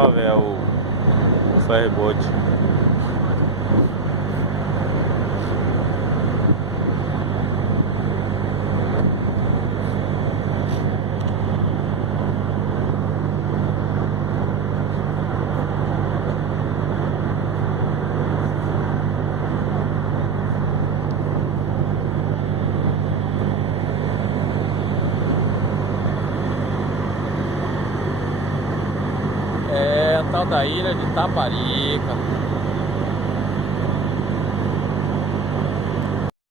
só, velho, o ferryboat. É a tal da ilha de Taparica.